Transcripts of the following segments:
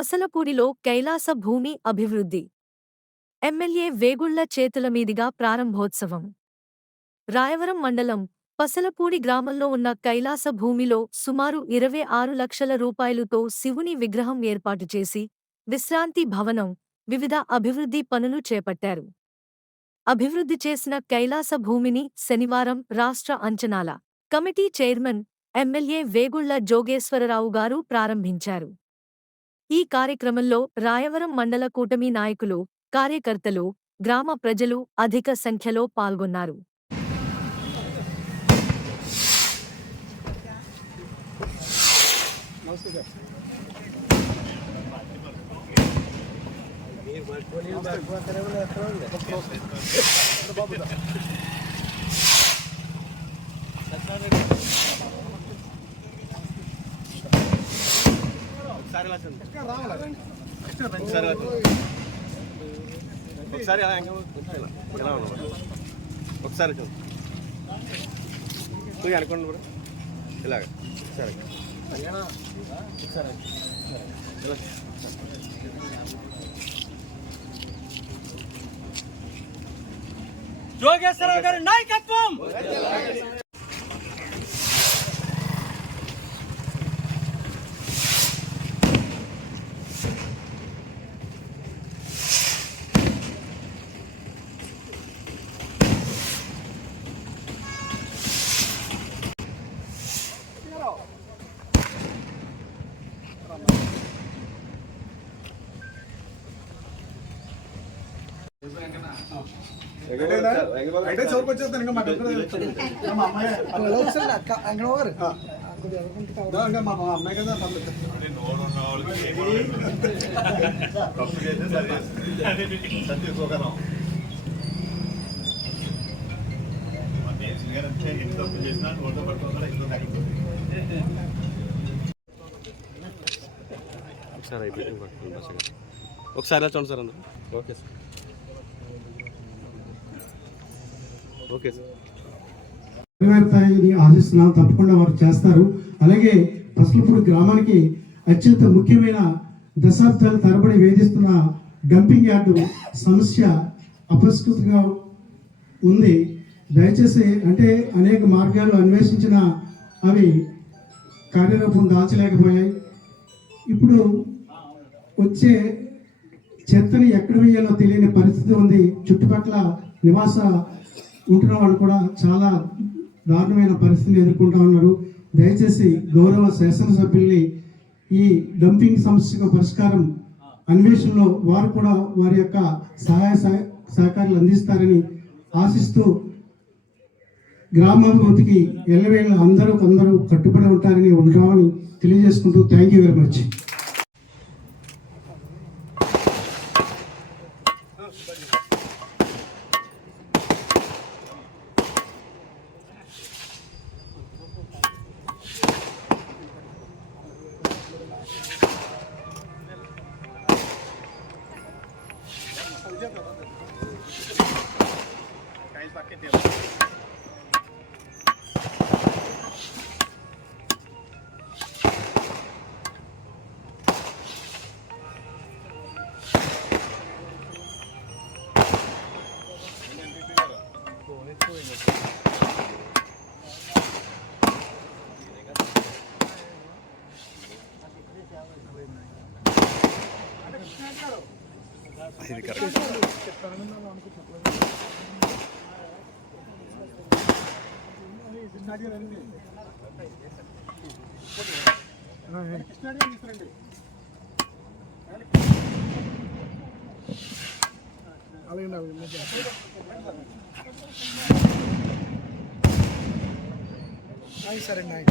పసలపూడిలో కైలాస భూమి అభివృద్ధి. ఎమ్మెల్యే వేగుళ్ళ చేతుల మీదుగా ప్రారంభోత్సవం. రాయవరం మండలం పసలపూడి గ్రామంలో ఉన్న కైలాస భూమిలో సుమారు ఇరవై ఆరు లక్షల రూపాయలుతో శివుని విగ్రహం ఏర్పాటు చేసి విశ్రాంతి భవనం వివిధ అభివృద్ధి పనులు చేపట్టారు. అభివృద్ధి చేసిన కైలాస భూమిని శనివారం రాష్ట్ర అంచనాల committee chairman MLA Vegulla Jogeswara Rao గారు ప్రారంభించారు. ఈ కార్యక్రమంలో రాయవరం మండల కూటమి నాయకులు కార్యకర్తలు గ్రామ ప్రజలు అధిక సంఖ్యలో పాల్గొన్నారు. ఒకసారి ఇలా చూడండి. ఒకసారి ఒకసారి ఎలా ఉన్నా ఒకసారి చూడండి నువ్వు అనుకోండి బ్రో ఇలాగ ఒకసారి ఒకసారి జోగేశ్వరరావు గారి నాయకత్వం అయితే చౌక్ వచ్చేస్తాను ఇంకా మాకు ఎక్కడ మా అమ్మాయి దా, ఇంకా మా మా అమ్మాయి కదా పర్లేదు. తప్పు చేస్తే సరి సత్య సుఖరం ఎన్ని తప్పు చేసినా నోట్లో పట్టుకోకుండా ఇంకో తగ్గుతుంది ఒకసారి అయిపోయింది. ఒకసారి చూడండి సార్ అందరూ. Okay sir. Okay sir. నెరవేరుతాయని తప్పకుండా వారు చేస్తారు. అలాగే పసలపూడి గ్రామానికి అత్యంత ముఖ్యమైన దశాబ్దాల తరబడి వేధిస్తున్న డంపింగ్ యార్డు సమస్య అపరిష్కృతంగా ఉంది. దయచేసి అంటే అనేక మార్గాలు అన్వేషించిన అవి కార్యరూపం దాల్చలేకపోయాయి ఇప్పుడు వచ్చే చెత్తని ఎక్కడ వేయాలో తెలియని పరిస్థితి ఉంది. చుట్టుపక్కల నివాస ఉంటున్న వాళ్ళు కూడా చాలా దారుణమైన పరిస్థితిని ఎదుర్కొంటా ఉన్నారు. దయచేసి గౌరవ శాసనసభ్యుల్ని ఈ డంపింగ్ సమస్యకు పరిష్కారం అన్వేషణలో వారు కూడా వారి యొక్క సహాయ సహ- సహకారాలు అందిస్తారని ఆశిస్తూ గ్రామాభివృద్ధికి ఎల్లవేళ అందరూ అందరూ కట్టుబడి ఉంటారని ఉంటామని తెలియజేసుకుంటూ thank you very much. Caiz da QT. Here we go. ఇది కరెక్ట్ సరే నాయక్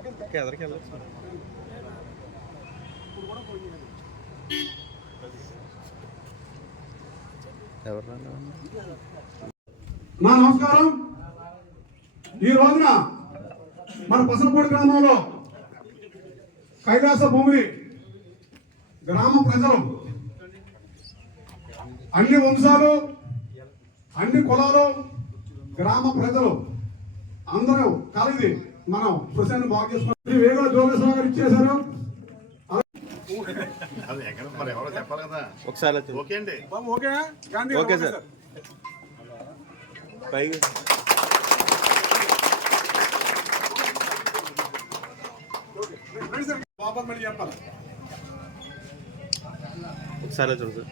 ఎదరికి వెళ్ళచ్చు ఎవరు మా నమస్కారం. ఈ రోజున మన పసలపూడి గ్రామంలో కైలాస భూమి గ్రామ ప్రజలు అన్ని వంశాలు అన్ని కులాలు గ్రామ ప్రజలు అందరూ కలిసి మనం హుసేన్ బాగు చేసుకున్నాం వేగ జోగేశ్వర గారు ఇచ్చేశారు. అది ఎక్కడ? మరి ఎవరో చెప్పాలి కదా. ఒకసారి ఓకే అండి. Okay Gandhi okay sir. చెప్పాలి. ఒకసారి చూడు సార్.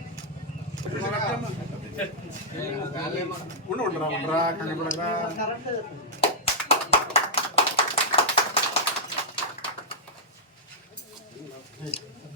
ఉండు ఉండరా ఉండరా కంగపడరా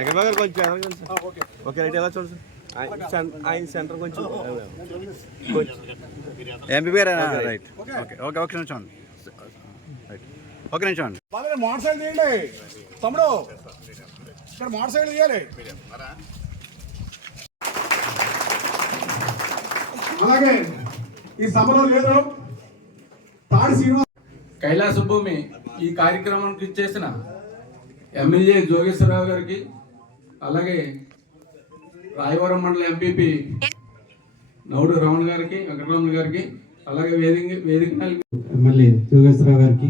ఎక్కడ బాగా కొంచెం ఓకే. రైట్ ఎలా చూడండి సార్? ఆయన సెంటర్ కొంచెం ఎంపీ పేరు రైట్. ఓకే. ఓకే ఒక నిమిషం అండి రైట్. ఒక నిమిషం అండి మోటార్ సైకిల్ తీయండి. తమ్ముడు ఇక్కడ మోటార్ సైకిల్ తీయాలి. అలాగే ఈ సభలో లేదు తాడి శ్రీనివాస్ కైలాస భూమి ఈ కార్యక్రమానికి ఇచ్చేసిన ఎమ్మెల్యే జోగేశ్వరరావు గారికి అలాగే రాయవరం మండల ఎంపీపీ నౌడు రమణ గారికి వెంకటరమణ గారికి అలాగే వేదిక వేదిక ఎమ్మెల్యే యోగేశ్వరరావు గారికి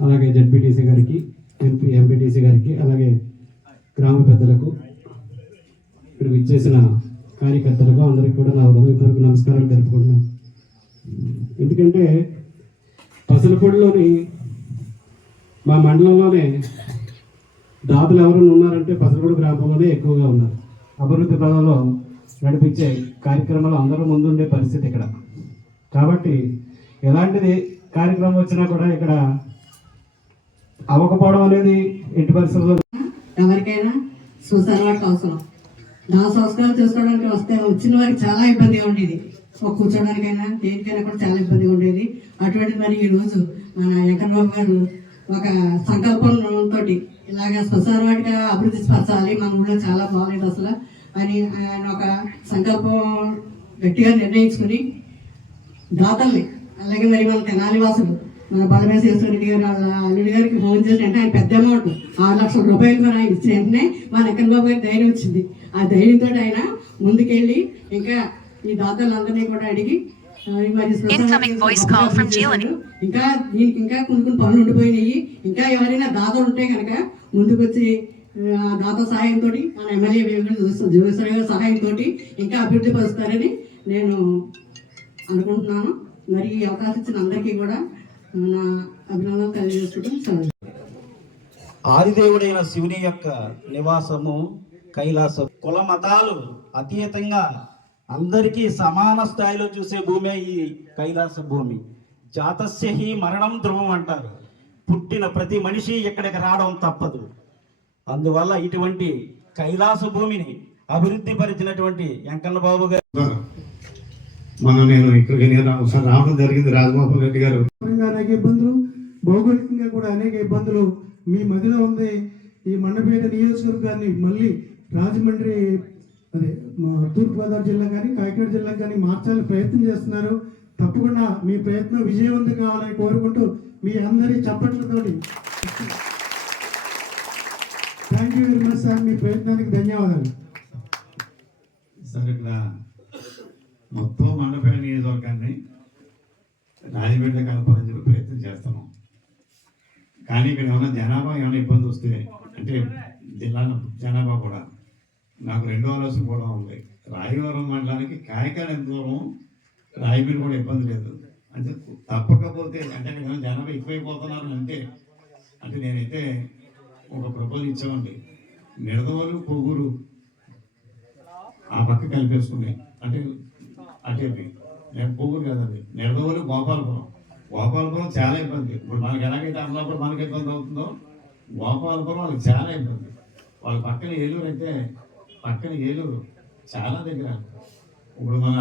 అలాగే జడ్పీటీసీ గారికి ఎంపీ ఎంపీటీసీ గారికి అలాగే గ్రామ పెద్దలకు ఇక్కడ విచ్చేసిన కార్యకర్తలకు అందరికీ కూడా నా హృదయపూర్వక నమస్కారాలు తెలుపుకుంటున్నాను. ఎందుకంటే పసలపూడిలోని మా మండలంలోనే దాతలు ఎవరైనా ఉన్నారంటే పసరగూడ గ్రామంలోనే ఎక్కువగా ఉన్నారు. అభివృద్ధి పదంలో నడిపించే కార్యక్రమాలు అందరూ ముందుండే పరిస్థితి ఇక్కడ. కాబట్టి ఎలాంటిది కార్యక్రమం వచ్చినా కూడా ఇక్కడ అవ్వకపోవడం అనేది ఎట్టి పరిస్థితుల్లో ఎవరికైనా చూసానవాడికి అవసరం? నా సంస్కారం చూసుకోవడానికి వస్తే వచ్చిన వారికి చాలా ఇబ్బందిగా ఉండేది. ఒక కూర్చోడానికైనా దేనికైనా కూడా చాలా ఇబ్బందిగా ఉండేది. అటువంటి మరి ఈ రోజు మన వెంకటబాబు గారు ఒక సంకల్పంతో ఇలాగ శ్మశాన వాటిగా అభివృద్ధి పరచాలి. మన ఊళ్ళో చాలా బాగాలేదు అసలు. అని ఆయన ఒక సంకల్పం గట్టిగా నిర్ణయించుకుని దాతల్ని అలాగే మరి మన తెనాలి వాసులు మన బలమేశ్వరుడి గారు వాళ్ళ అల్లుడి గారికి ఫోన్ చేసి అంటే ఆయన పెద్ద అమౌంట్ ఆరు లక్షల రూపాయలు కూడా ఆయన ఇచ్చిన వెంటనే మా వెంకన్న బాబు గారి ధైర్యం వచ్చింది. ఆ ధైర్యంతో ఆయన ముందుకెళ్ళి ఇంకా ఈ దాతలందరినీ కూడా అడిగి Incoming voice call from చేశారు. ఇంకా దీనికి ఇంకా కొన్ని కొన్ని పనులు ఉండిపోయినాయి ఇంకా ఎవరైనా దాతలు ఉంటే కనుక ముందుకొచ్చి ఆ, దాత సహాయంతో మన ఎమ్మెల్యే జోగేశ్వర గారి సహాయంతో ఇంకా అభివృద్ధి పరుస్తారని నేను అనుకుంటున్నాను మరి ఈ అవకాశం ఇచ్చిన అందరికీ కూడా నా అభినందనలు తెలియజేసుకోవడం. ఆదిదేవుడైన శివుని యొక్క నివాసము కైలాసం కుల మతాలు అతీతంగా అందరికీ సమాన స్థాయిలో చూసే భూమే ఈ కైలాస భూమి. జాతస్య హి మరణం ధ్రువం అంటారు. పుట్టిన ప్రతి మనిషి ఇక్కడికి రావడం తప్పదు. అందువల్ల ఇటువంటి కైలాస భూమిని అభివృద్ధి పరిచినటువంటి వెంకన్న బాబు గారు. మనం నేను ఇక్కడికి నేను ఒకసారి రావడం జరిగింది రాజగోపాల్ రెడ్డి గారు. అనేక ఇబ్బందులు భౌగోళికంగా కూడా అనేక ఇబ్బందులు మీ మదిలో ఉంది. ఈ మండపేట నియోజకవర్గాన్ని మళ్ళీ రాజమండ్రి అదే మా తూర్పుగోదావరి జిల్లా కానీ కాకినాడ జిల్లా కానీ మార్చాలని ప్రయత్నం చేస్తున్నారు. తప్పకుండా మీ ప్రయత్నం విజయవంతం కావాలని కోరుకుంటూ మీ అందరి చప్పట్లతోటి thank you very much sir మీ ప్రయత్నానికి ధన్యవాదాలు. సార్ ఇక్కడ మొత్తం మండపేట నియోజకవర్గాన్ని రాజపేట కలపాలని చెప్పి ప్రయత్నం చేస్తున్నాం. కానీ ఇక్కడ ఏమైనా జనాభా ఏమైనా ఇబ్బంది వస్తే అంటే జిల్లాలో జనాభా కూడా నాకు రెండో ఆలోచన కూడా ఉంది. రాయవరం మండలానికి కాయకాడ ఎంత దూరం? రాయబీడు కూడా ఇబ్బంది లేదు. అంటే తప్పకపోతే అంటే జనాభా ఎక్కువైపోతున్నారు అంటే అంటే నేనైతే ఒక ప్రపోజల్ ఇచ్చామండి. నిడదవోలు పొగురు ఆ పక్క కలిపేసుకుని అంటే అటే నేను పొగురు కదండి నిడదవోలు గోపాలపురం. గోపాలపురం చాలా ఇబ్బంది. ఇప్పుడు మనకి ఎలాగైతే అమలాపురం మనకి ఇబ్బంది అవుతుందో గోపాలపురం వాళ్ళకి చాలా ఇబ్బంది. వాళ్ళ పక్కన ఏలూరు అయితే పక్కన ఏలూరు చాలా దగ్గర. ఇప్పుడు మన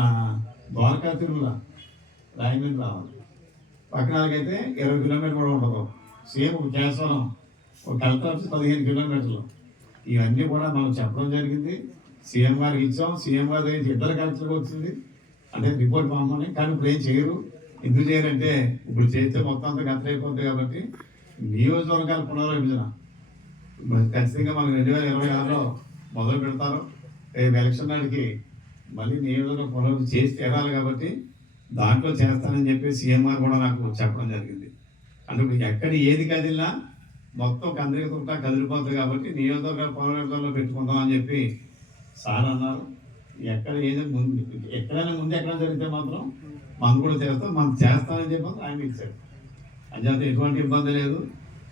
ద్వారకా తిరుమల రాయమండ్రి రావాలి? పక్కనకైతే ఇరవై కిలోమీటర్లు కూడా ఉండదు. సేమ్ ఒక కేశవరం ఒక కలెక్టర్ పదిహేను కిలోమీటర్లు. ఇవన్నీ కూడా మనం చెప్పడం జరిగింది. సీఎం గారికి ఇచ్చాం. సీఎం గారి దగ్గర ఇద్దరు కలెక్టర్కి వచ్చింది. అంటే రిపోర్ట్ పంపమని కానీ ఇప్పుడు ఏం చేయరు. ఎందుకు చేయాలంటే ఇప్పుడు చేస్తే మొత్తం అంతా ఖర్చు అయిపోతుంది కాబట్టి నియోజకవర్గాల పునర్విభజన. ఖచ్చితంగా మనకు రెండు వేల ఇరవై ఆరులో మొదలు పెడతారు రేపు ఎలక్షన్ నాటికి మళ్ళీ నియోజకవర్గం పొలం చేసి తీరాలి కాబట్టి దాంట్లో చేస్తానని చెప్పి సీఎంఆర్ కూడా నాకు చెప్పడం జరిగింది. అంటే ఇప్పుడు ఎక్కడ ఏది కదిలినా మొత్తం కందిరికుంటా కదిలిపోతుంది కాబట్టి నియోజకవర్గ పునర్విభజనలో పెట్టుకుందాం అని చెప్పి సార్ అన్నారు. ఎక్కడ ఏదో ముందు ఎక్కడైనా ముందు ఎక్కడ జరిగితే మాత్రం మనం కూడా చేస్తాం మనం చేస్తానని చెప్పి ఆయన ఇచ్చారు. అంచేత ఎటువంటి ఇబ్బంది లేదు.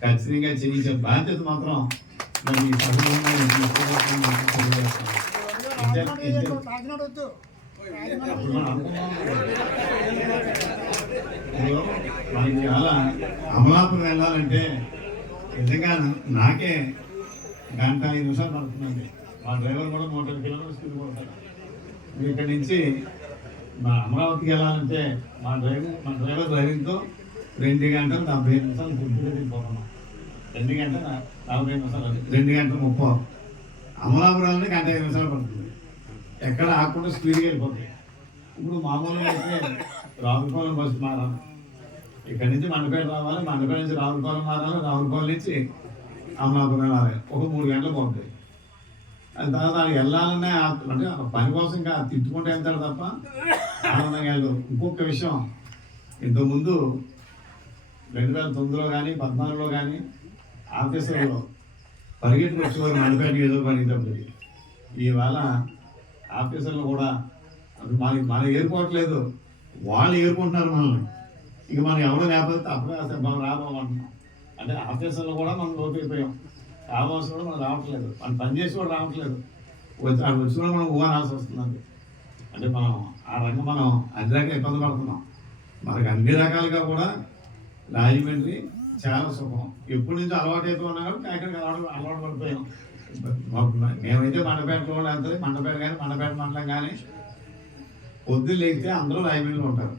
ఖచ్చితంగా చేయించే బాధ్యత మాత్రం మరి ఈ సభలో తెలియజేస్తాను. చాలా అమలాపురం వెళ్ళాలంటే నిజంగా నాకే గంట ఐదు నిమిషాలు పడుతుందండి మా డ్రైవర్ కూడా నూట కిలోమీటర్స్ స్పీడ్ కొడతాడు మీరు ఇక్కడి నుంచి మా అమరావతికి వెళ్ళాలంటే మా డ్రైవర్ మా డ్రైవర్ డ్రైవింగ్తో రెండు గంటలు డెబ్బై నిమిషాలు గుర్తుగా తిరిగిపోతున్నాం రెండు గంటలు రెండు గంటల ముప్పై. అమలాపురాలని గంట ఐదు నిమిషాలు పడుతుంది. ఎక్కడ ఆకుండా స్పీడ్గా వెళ్ళిపోతుంది. ఇప్పుడు మామూలుగా అయితే రావులపాలెం బస్సు మారాలి. ఇక్కడి నుంచి మండపేట రావాలి. మండపేట నుంచి రావులపాలెం మారాలి. రావులపాలెం నుంచి అమలాపురం వెళ్ళాలి ఒక మూడు గంటలు పోతుంది అది తర్వాత అక్కడ వెళ్ళాలనే ఆ- అంటే పని కోసం ఇంకా తిట్టుకుంటూ వెళ్తాడు తప్ప ఆనందంగా వెళ్తాడు ఇంకొక విషయం. ఇంతకుముందు రెండు వేల తొమ్మిదిలో కానీ పద్నాలుగులో కానీ ఆఫీసర్లో పరిగెత్తుకు వచ్చేవారు మండపేట నియోజకవర్గం ఇవాళ ఆఫీసర్లు కూడా అది మన మన ఏరుకోవట్లేదు వాళ్ళు ఏరుకుంటున్నారు మనల్ని. ఇక మనం ఎవరు లేకపోతే అప్పుడే అసలు మనం రాబోమంటున్నాం అంటే ఆఫీసర్లు కూడా మనం లోపైపోయాం రావాల్సిన కూడా మనం రావట్లేదు. మనం పని చేసి కూడా రావట్లేదు. వచ్చి అక్కడ వచ్చి కూడా మనం ఊహనాల్సి వస్తుంది అంటే మనం ఆ రంగం మనం అన్ని రకాల ఇబ్బంది పడుతున్నాం. మనకు అన్ని రకాలుగా కూడా రాజమండ్రి చాలా సుఖం ఎప్పటి నుంచో అలవాటు అయిపోయి ఉన్నా కాబట్టి అక్కడికి అలవాటు అలవాటు పడిపోయాం. మేమైతే మండపేటలో వెళ్తే. మండపేట కానీ మండపేట మండలం కానీ. పొద్దున్న లేకపోతే అందరూ రాయమండ్రిలో ఉంటారు.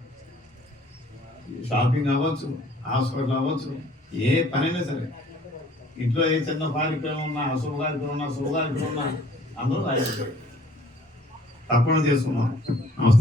షాపింగ్ అవ్వచ్చు హాస్పిటల్ అవ్వచ్చు ఏ పనైనా సరే. ఇంట్లో ఏ చిన్న కార్యక్రమం ఉన్నా అశుభ కార్యక్రమం ఉన్నా శుభ కార్యక్రమం ఉన్నా అందరూ రాయమండ్రి తప్పకుండా చేసుకున్నాం నమస్తే.